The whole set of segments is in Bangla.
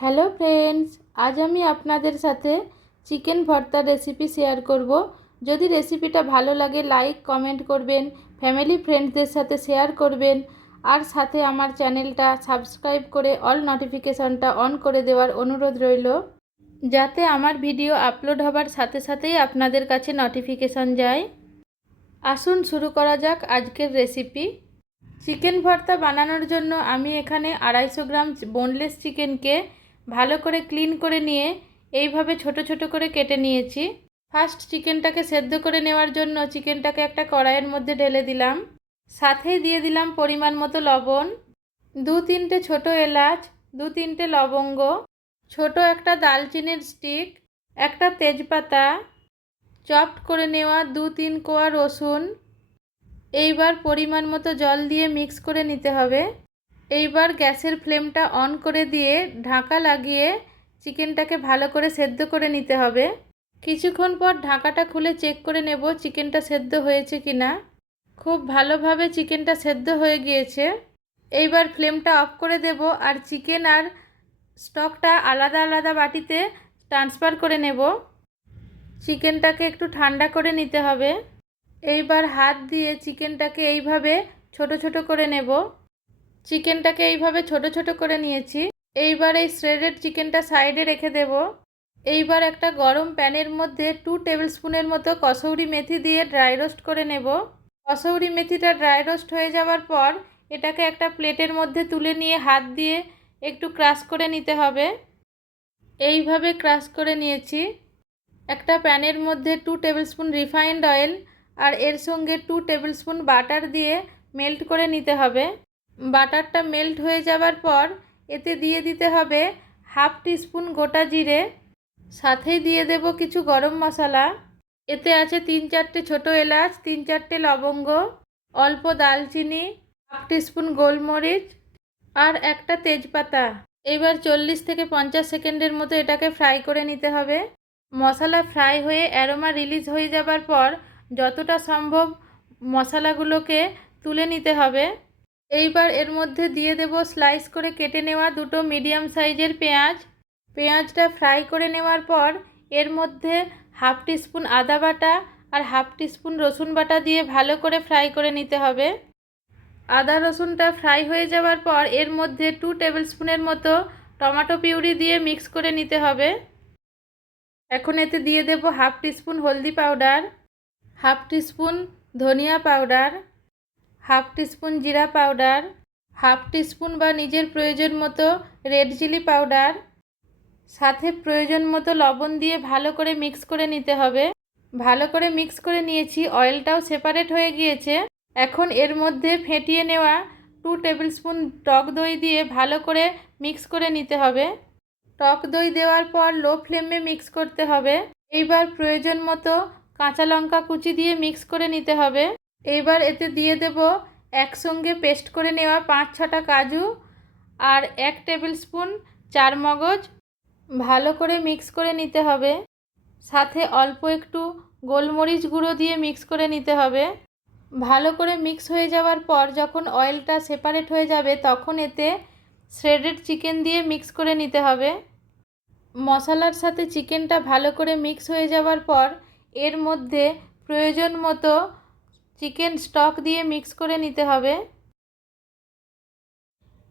হ্যালো ফ্রেন্ডস, আজ আমি আপনাদের সাথে চিকেন ভর্তার রেসিপি শেয়ার করব। যদি রেসিপিটা ভালো লাগে লাইক কমেন্ট করবেন, ফ্যামিলি ফ্রেন্ডসদের সাথে শেয়ার করবেন, আর সাথে আমার চ্যানেলটা সাবস্ক্রাইব করে অল নোটিফিকেশনটা অন করে দেওয়ার অনুরোধ রইল, যাতে আমার ভিডিও আপলোড হবার সাথে সাথেই আপনাদের কাছে নোটিফিকেশন যায়। আসুন শুরু করা যাক আজকের রেসিপি। চিকেন ভর্তা বানানোর জন্য আমি এখানে 250 গ্রাম বোনলেস চিকেনকে ভালো করে ক্লিন করে নিয়ে এইভাবে ছোট ছোট করে কেটে নিয়েছি। ফার্স্ট চিকেনটাকে সেদ্ধ করে নেওয়ার জন্য চিকেনটাকে একটা কড়াইয়ের মধ্যে ঢেলে দিলাম। সাথেই দিয়ে দিলাম পরিমাণ মতো লবণ, 2-3টে ছোট এলাচ, 2-3টে লবঙ্গ, ছোট একটা দালচিনির স্টিক, একটা তেজপাতা, চপড করে নেওয়া 2-3 কোয়া রসুন। এইবার পরিমাণ মতো জল দিয়ে মিক্স করে নিতে হবে। এইবার গ্যাসের ফ্লেমটা অন করে দিয়ে ঢাকা লাগিয়ে চিকেনটাকে ভালো করে সেদ্ধ করে নিতে হবে। কিছুক্ষণ পর ঢাকাটা খুলে চেক করে নেব চিকেনটা সেদ্ধ হয়েছে কিনা। খুব ভালোভাবে চিকেনটা সেদ্ধ হয়ে গিয়েছে। এইবার ফ্লেমটা অফ করে দেব আর চিকেন আর স্টকটা আলাদা আলাদা বাটিতে ট্রান্সফার করে নেব। চিকেনটাকে একটু ঠান্ডা করে নিতে হবে। এইবার হাত দিয়ে চিকেনটাকে এইভাবে ছোট ছোট করে নেব। চিকেনটাকে এইভাবে ছোট ছোট করে নিয়েছি। এইবার এই শ্রেডেড চিকেনটা সাইডে রেখে দেব। এইবার একটা গরম প্যানের মধ্যে 2 টেবিল স্পুনের মতো কসৌরি মেথি দিয়ে ড্রাই রোস্ট করে নেব। কসৌরি মেথিটা ড্রাই রোস্ট হয়ে যাওয়ার পর এটাকে একটা প্লেটের মধ্যে তুলে নিয়ে হাত দিয়ে একটু ক্রাশ করে নিতে হবে। এইভাবে ক্রাশ করে নিয়েছি। একটা প্যানের মধ্যে 2 টেবিল স্পুন রিফাইন্ড অয়েল আর এর সঙ্গে 2 টেবিল স্পুন বাটার দিয়ে মেল্ট করে নিতে হবে। বাটারটা মেল্ট হয়ে যাবার পর এতে দিয়ে দিতে হবে 1/2 টিস্পুন গোটা জিরে, সাথেই দিয়ে দেব কিছু গরম মশলা। এতে আছে 3-4টে ছোটো এলাচ, 3-4টে লবঙ্গ, অল্প দালচিনি, 1/2 টিস্পুন গোলমরিচ আর একটা তেজপাতা। এবার 40 থেকে 50 সেকেন্ডের মতো এটাকে ফ্রাই করে নিতে হবে। মশলা ফ্রাই হয়ে অ্যারোমা রিলিজ হয়ে যাবার পর যতটা সম্ভব মশলাগুলোকে তুলে নিতে হবে। এইবার এর মধ্যে দিয়ে দেব স্লাইস করে কেটে নেওয়া 2টো মিডিয়াম সাইজের পেঁয়াজ। পেঁয়াজটা ফ্রাই করে নেওয়ার পর এর মধ্যে 1/2 টিস্পুন আদা বাটা আর 1/2 টিস্পুন রসুন বাটা দিয়ে ভালো করে ফ্রাই করে নিতে হবে। আদা রসুনটা ফ্রাই হয়ে যাওয়ার পর এর মধ্যে 2 টেবিল স্পুনের মতো টমেটো পিউরি দিয়ে মিক্স করে নিতে হবে। এখন এতে দিয়ে দেব 1/2 টিস্পুন হলদি পাউডার, 1/2 টিস্পুন ধনিয়া পাউডার, 1/2 টিস্পুন জিরা পাউডার, 1/2 টিস্পুন বা নিজের প্রয়োজন মতো রেড চিলি পাউডার, সাথে প্রয়োজন মতো লবণ দিয়ে ভালো করে মিক্স করে নিতে হবে। ভালো করে মিক্স করে নিয়েছি, অয়েলটাও সেপারেট হয়ে গিয়েছে। এখন এর মধ্যে ফেটিয়ে নেওয়া 2 টেবিল স্পুন টক দই দিয়ে ভালো করে মিক্স করে নিতে হবে। টক দই দেওয়ার পর লো ফ্লেমে মিক্স করতে হবে। এইবার প্রয়োজন মতো কাঁচা লঙ্কা কুচি দিয়ে মিক্স করে নিতে হবে। এইবার এতে দিয়ে দেব একসঙ্গে পেস্ট করে নেওয়া 5-6টা কাজু আর 1 টেবিল স্পুন চারমগজ। ভালো করে মিক্স করে নিতে হবে। সাথে অল্প একটু গোলমরিচ গুঁড়ো দিয়ে মিক্স করে নিতে হবে। ভালো করে মিক্স হয়ে যাওয়ার পর যখন অয়েলটা সেপারেট হয়ে যাবে তখন এতে শ্রেডেড চিকেন দিয়ে মিক্স করে নিতে হবে। মশলার সাথে চিকেনটা ভালো করে মিক্স হয়ে যাওয়ার পর এর মধ্যে প্রয়োজন মতো চিকেন স্টক দিয়ে মিক্স করে নিতে হবে।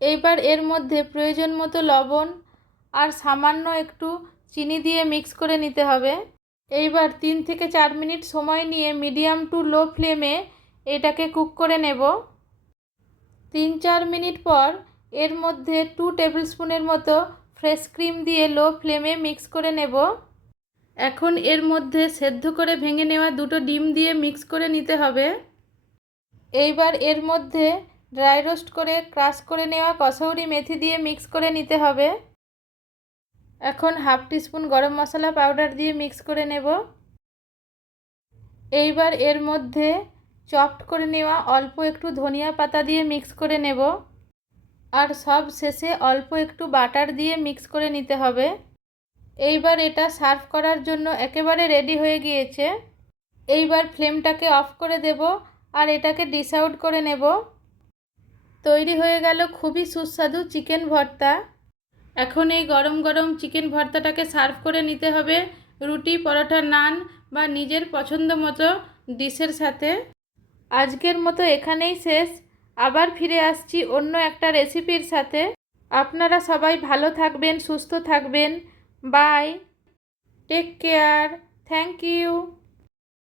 এইবার এর মধ্যে প্রয়োজন মতো লবণ আর সামান্য একটু চিনি দিয়ে মিক্স করে নিতে হবে। এইবার 3 থেকে 4 মিনিট সময় নিয়ে মিডিয়াম টু লো ফ্লেমে এটাকে কুক করে নেব। 3-4 মিনিট পর এর মধ্যে 2 টেবিল স্পুনের মতো ফ্রেশ ক্রিম দিয়ে লো ফ্লেমে মিক্স করে নেব। এখন এর মধ্যে সেদ্ধ করে ভেঙে নেওয়া 2টো ডিম দিয়ে মিক্স করে নিতে হবে। এইবার এর মধ্যে ড্রাই রোস্ট করে ক্রাশ করে নেওয়া কসৌরি মেথি দিয়ে মিক্স করে নিতে হবে। এখন 1/2 টিস্পুন গরম মশলা পাউডার দিয়ে মিক্স করে নেব। এইবার এর মধ্যে চপড করে নেওয়া অল্প একটু ধনিয়া পাতা দিয়ে মিক্স করে নেব। আর সব শেষে অল্প একটু বাটার দিয়ে মিক্স করে নিতে হবে। এইবার এটা সার্ভ করার জন্য একেবারে রেডি হয়ে গিয়েছে। এইবার ফ্লেমটাকে অফ করে দেব আর এটাকে ডিশ আউট করে নেব। তৈরি হয়ে গেল খুবই সুস্বাদু চিকেন ভর্তা। এখন এই গরম গরম চিকেন ভর্তাটাকে সার্ভ করে নিতে হবে রুটি, পরোটা, নান বা নিজের পছন্দ মতো ডিশের সাথে। আজকের মতো এখানেই শেষ। আবার ফিরে আসছি অন্য একটা রেসিপির সাথে। আপনারা সবাই ভালো থাকবেন, সুস্থ থাকবেন। Bye, take care, thank you.